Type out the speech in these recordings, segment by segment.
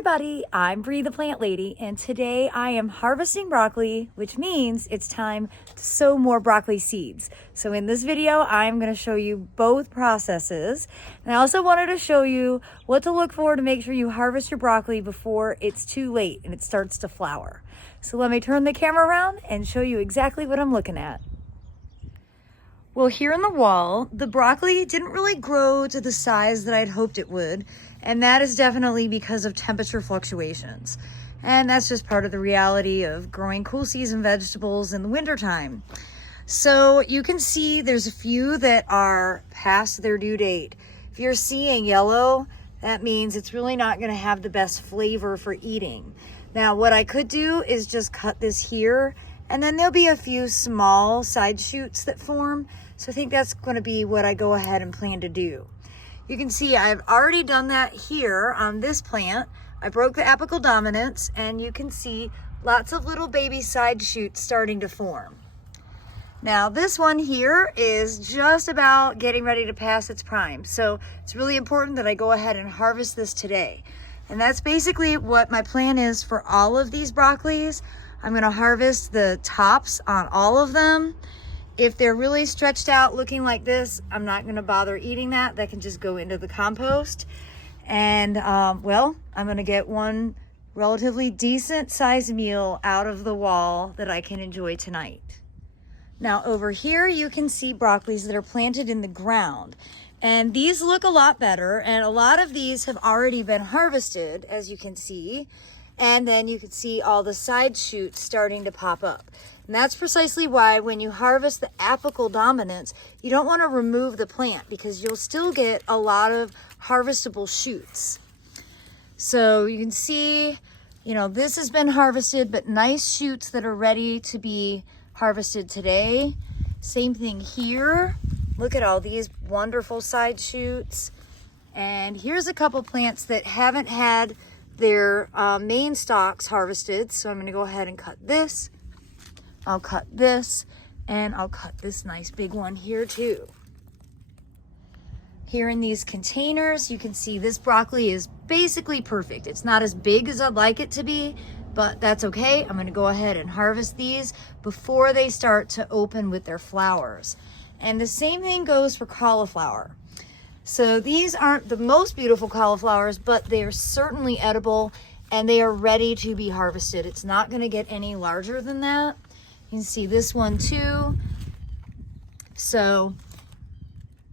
everybody, I'm Bree the Plant Lady, and today I am harvesting broccoli, which means it's time to sow more broccoli seeds. So in this video, I'm going to show you both processes, and I also wanted to show you what to look for to make sure you harvest your broccoli before it's too late and it starts to flower. So let me turn the camera around and show you exactly what I'm looking at. Well, here in the wall, the broccoli didn't really grow to the size that I'd hoped it would, and that is definitely because of temperature fluctuations. And that's just part of the reality of growing cool season vegetables in the wintertime. So you can see there's a few that are past their due date. If you're seeing yellow, that means it's really not going to have the best flavor for eating. Now, what I could do is just cut this here, and then there'll be a few small side shoots that form. So I think that's going to be what I go ahead and plan to do. You can see I've already done that here on this plant. I broke the apical dominance, and you can see lots of little baby side shoots starting to form. Now this one here is just about getting ready to pass its prime. So it's really important that I go ahead and harvest this today. And that's basically what my plan is for all of these broccolis. I'm going to harvest the tops on all of them. If they're really stretched out looking like this, I'm not going to bother eating that. That can just go into the compost. And well, I'm going to get one relatively decent sized meal out of the wall that I can enjoy tonight. Now over here you can see broccolis that are planted in the ground. And these look a lot better, and a lot of these have already been harvested, as you can see. And then you can see all the side shoots starting to pop up. And that's precisely why when you harvest the apical dominance, you don't want to remove the plant because you'll still get a lot of harvestable shoots. So you can see, you know, this has been harvested, but nice shoots that are ready to be harvested today. Same thing here. Look at all these wonderful side shoots. And here's a couple plants that haven't had their main stalks harvested. So I'm going to go ahead and cut this. I'll cut this, and I'll cut this nice big one here too. Here in these containers, you can see this broccoli is basically perfect. It's not as big as I'd like it to be, but that's okay. I'm going to go ahead and harvest these before they start to open with their flowers. And the same thing goes for cauliflower. So these aren't the most beautiful cauliflowers, but they are certainly edible, and they are ready to be harvested. It's not going to get any larger than that. You can see this one too. So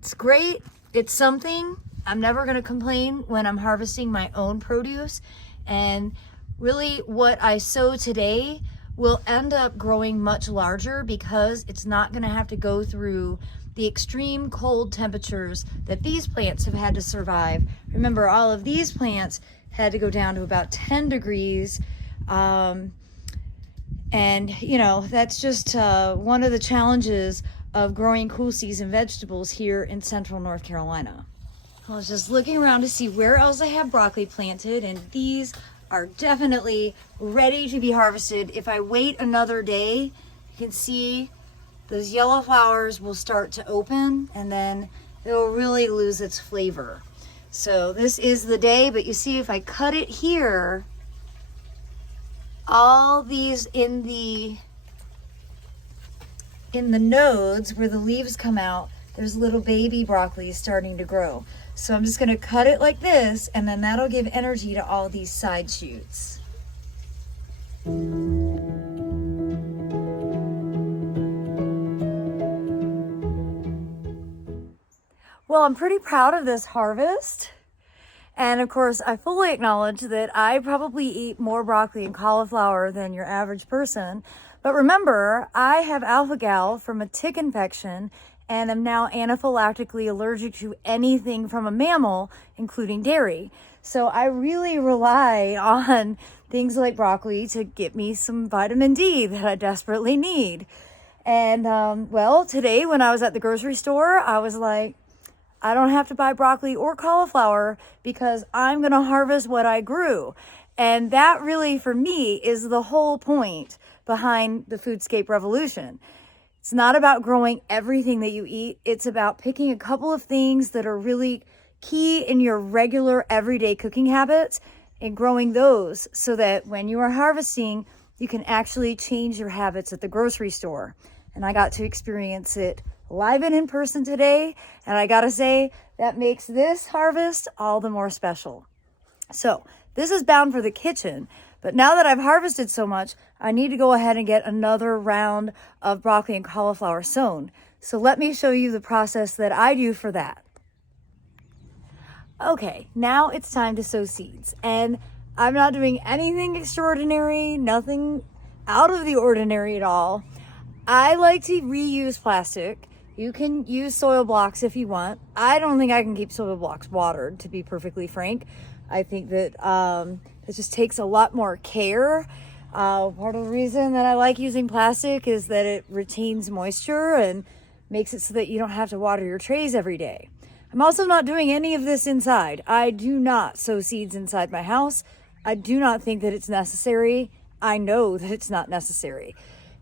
it's great. It's something. I'm never going to complain when I'm harvesting my own produce. And really what I sow today will end up growing much larger because it's not going to have to go through the extreme cold temperatures that these plants have had to survive. Remember, all of these plants had to go down to about 10 degrees. And, you know, that's just one of the challenges of growing cool season vegetables here in central North Carolina. I was just looking around to see where else I have broccoli planted, and these are definitely ready to be harvested. If I wait another day, you can see those yellow flowers will start to open, and then it will really lose its flavor. So this is the day, but you see if I cut it here, all these in the nodes where the leaves come out, there's little baby broccoli starting to grow. So I'm just going to cut it like this, and then that'll give energy to all these side shoots. Well, I'm pretty proud of this harvest. And of course, I fully acknowledge that I probably eat more broccoli and cauliflower than your average person. But remember, I have alpha-gal from a tick infection and am now anaphylactically allergic to anything from a mammal, including dairy. So I really rely on things like broccoli to get me some vitamin D that I desperately need. And well, today when I was at the grocery store, I was like, I don't have to buy broccoli or cauliflower because I'm going to harvest what I grew. And that really, for me, is the whole point behind the Foodscape Revolution. It's not about growing everything that you eat. It's about picking a couple of things that are really key in your regular everyday cooking habits in growing those so that when you are harvesting, you can actually change your habits at the grocery store. And I got to experience it live and in person today. And I gotta say, that makes this harvest all the more special. So this is bound for the kitchen, but now that I've harvested so much, I need to go ahead and get another round of broccoli and cauliflower sown. So let me show you the process that I do for that. Okay, now it's time to sow seeds, and I'm not doing anything extraordinary, nothing out of the ordinary at all. I like to reuse plastic. You can use soil blocks if you want. I don't think I can keep soil blocks watered, to be perfectly frank. I think that it just takes a lot more care. Part of the reason that I like using plastic is that it retains moisture and makes it so that you don't have to water your trays every day. I'm also not doing any of this inside. I do not sow seeds inside my house. I do not think that it's necessary. I know that it's not necessary.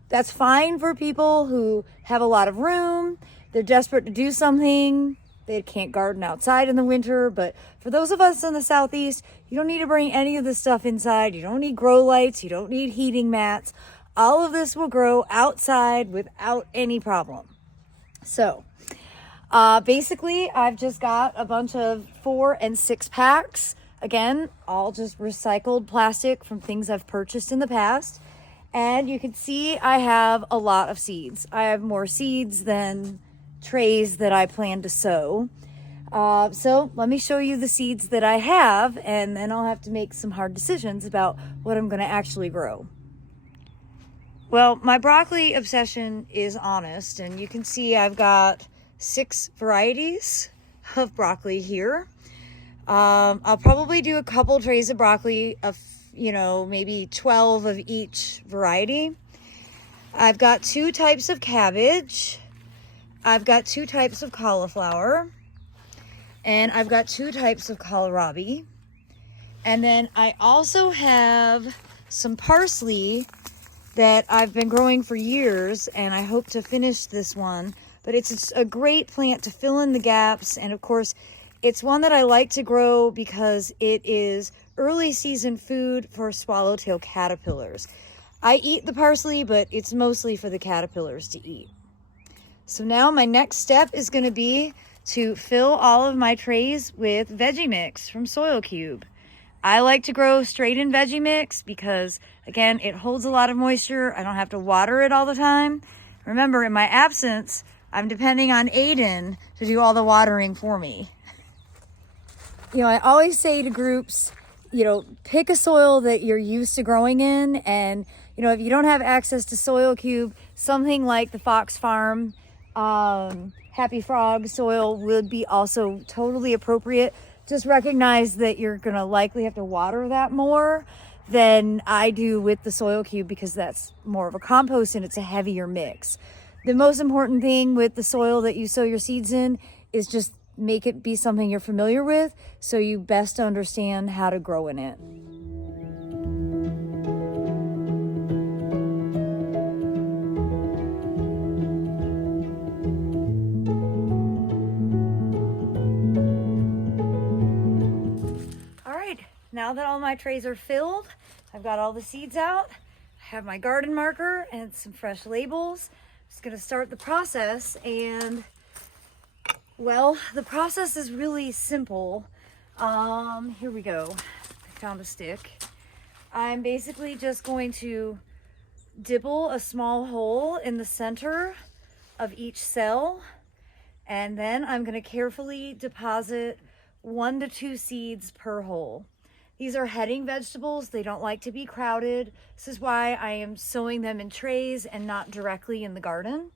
That's fine for people who have a lot of room. They're desperate to do something. They can't garden outside in the winter. But for those of us in the Southeast, you don't need to bring any of this stuff inside. You don't need grow lights. You don't need heating mats. All of this will grow outside without any problem. So basically, I've just got a bunch of 4 and 6 packs. Again, all just recycled plastic from things I've purchased in the past. And you can see I have a lot of seeds. I have more seeds than trays that I plan to sow. So let me show you the seeds that I have, and then I'll have to make some hard decisions about what I'm going to actually grow. Well, my broccoli obsession is honest, and you can see I've got 6 varieties of broccoli here. I'll probably do a couple trays of broccoli, maybe 12 of each variety. I've got 2 types of cabbage. I've got 2 types of cauliflower. And I've got 2 types of kohlrabi. And then I also have some parsley that I've been growing for years, and I hope to finish this one. But it's a great plant to fill in the gaps, and of course, it's one that I like to grow because it is early season food for swallowtail caterpillars. I eat the parsley, but it's mostly for the caterpillars to eat. So now my next step is going to be to fill all of my trays with veggie mix from Soil Cube. I like to grow straight in veggie mix because, again, it holds a lot of moisture. I don't have to water it all the time. Remember, in my absence, I'm depending on Aiden to do all the watering for me. I always say to groups, pick a soil that you're used to growing in. And, if you don't have access to Soil Cube, something like the Fox Farm Happy Frog soil would be also totally appropriate. Just recognize that you're going to likely have to water that more than I do with the Soil Cube because that's more of a compost and it's a heavier mix. The most important thing with the soil that you sow your seeds in is just make it be something you're familiar with so you best understand how to grow in it. All right, now that all my trays are filled, I've got all the seeds out. I have my garden marker and some fresh labels. I'm just gonna start the process, and well, the process is really simple. Here we go. I found a stick. I'm basically just going to dibble a small hole in the center of each cell, and then I'm going to carefully deposit 1 to 2 seeds per hole. These are heading vegetables. They don't like to be crowded. This is why I am sowing them in trays and not directly in the garden,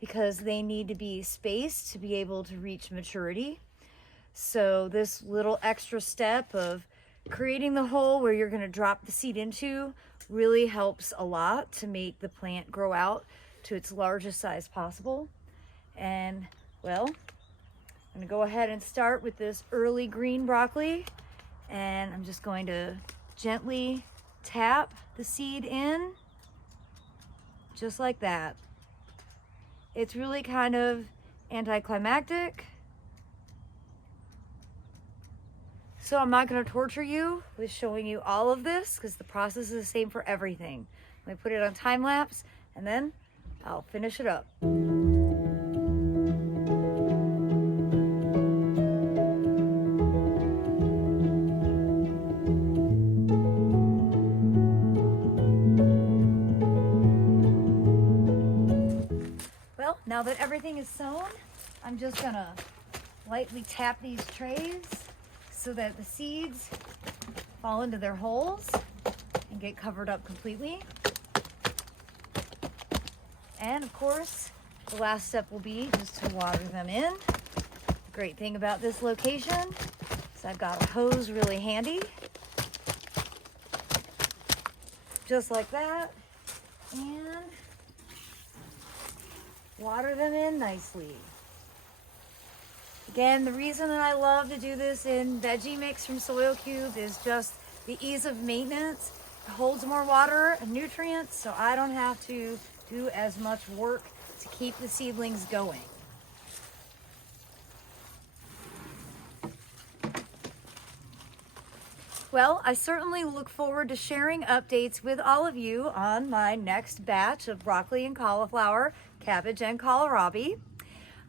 because they need to be spaced to be able to reach maturity. So this little extra step of creating the hole where you're going to drop the seed into really helps a lot to make the plant grow out to its largest size possible. And well, I'm going to go ahead and start with this early green broccoli, and I'm just going to gently tap the seed in just like that. It's really kind of anticlimactic. So I'm not going to torture you with showing you all of this because the process is the same for everything. Let me put it on time lapse and then I'll finish it up. Well, now that everything is sewn, I'm just gonna lightly tap these trays so that the seeds fall into their holes and get covered up completely. And of course, the last step will be just to water them in. The great thing about this location is I've got a hose really handy. Just like that. And water them in nicely. Again, the reason that I love to do this in veggie mix from Soil Cube is just the ease of maintenance. It holds more water and nutrients, so I don't have to do as much work to keep the seedlings going. Well, I certainly look forward to sharing updates with all of you on my next batch of broccoli and cauliflower, cabbage and kohlrabi.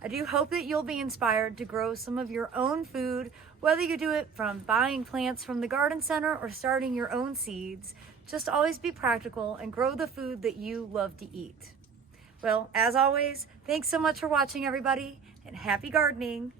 I do hope that you'll be inspired to grow some of your own food, whether you do it from buying plants from the garden center or starting your own seeds. Just always be practical and grow the food that you love to eat. Well, as always, thanks so much for watching, everybody, and happy gardening.